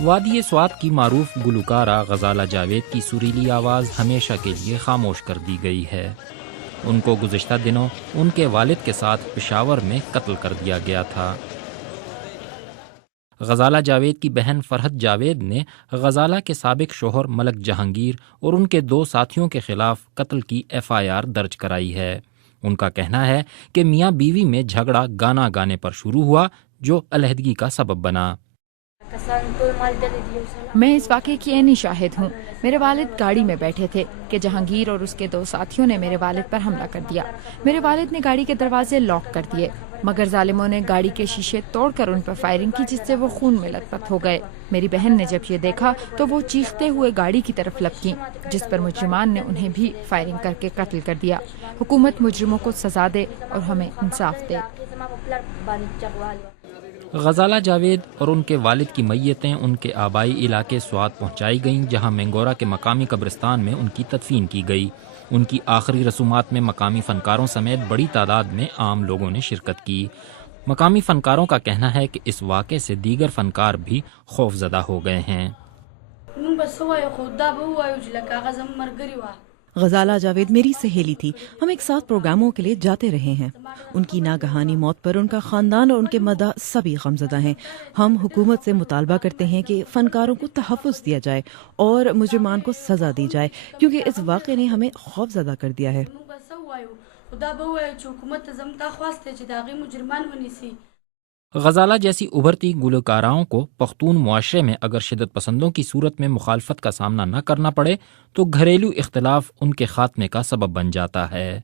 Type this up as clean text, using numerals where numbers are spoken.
وادی سوات کی معروف گلوکارہ غزالہ جاوید کی سریلی آواز ہمیشہ کے لیے خاموش کر دی گئی ہے۔ ان کو گزشتہ دنوں ان کے والد کے ساتھ پشاور میں قتل کر دیا گیا تھا۔ غزالہ جاوید کی بہن فرحت جاوید نے غزالہ کے سابق شوہر ملک جہانگیر اور ان کے 2 ساتھیوں کے خلاف قتل کی FIR درج کرائی ہے۔ ان کا کہنا ہے کہ میاں بیوی میں جھگڑا گانا گانے پر شروع ہوا جو علیحدگی کا سبب بنا۔ میں اس واقعے کی عینی شاہد ہوں۔ میرے والد گاڑی میں بیٹھے تھے کہ جہانگیر اور اس کے 2 ساتھیوں نے میرے والد پر حملہ کر دیا۔ میرے والد نے گاڑی کے دروازے لاک کر دیے مگر ظالموں نے گاڑی کے شیشے توڑ کر ان پر فائرنگ کی جس سے وہ خون میں لت پت ہو گئے۔ میری بہن نے جب یہ دیکھا تو وہ چیختے ہوئے گاڑی کی طرف لپکیں جس پر مجرمان نے انہیں بھی فائرنگ کر کے قتل کر دیا۔ حکومت مجرموں کو سزا دے اور ہمیں انصاف دے۔ غزالہ جاوید اور ان کے والد کی میتیں ان کے آبائی علاقے سوات پہنچائی گئیں جہاں مینگورہ کے مقامی قبرستان میں ان کی تدفین کی گئی۔ ان کی آخری رسومات میں مقامی فنکاروں سمیت بڑی تعداد میں عام لوگوں نے شرکت کی۔ مقامی فنکاروں کا کہنا ہے کہ اس واقعے سے دیگر فنکار بھی خوف زدہ ہو گئے ہیں۔ غزالہ جاوید میری سہیلی تھی، ہم ایک ساتھ پروگراموں کے لیے جاتے رہے ہیں۔ ان کی ناگہانی موت پر ان کا خاندان اور ان کے مداح سبھی غمزدہ ہیں۔ ہم حکومت سے مطالبہ کرتے ہیں کہ فنکاروں کو تحفظ دیا جائے اور مجرمان کو سزا دی جائے کیونکہ اس واقعے نے ہمیں خوف زدہ کر دیا ہے۔ غزالہ جیسی ابھرتی گلوکاراؤں کو پختون معاشرے میں اگر شدت پسندوں کی صورت میں مخالفت کا سامنا نہ کرنا پڑے تو گھریلو اختلاف ان کے خاتمے کا سبب بن جاتا ہے۔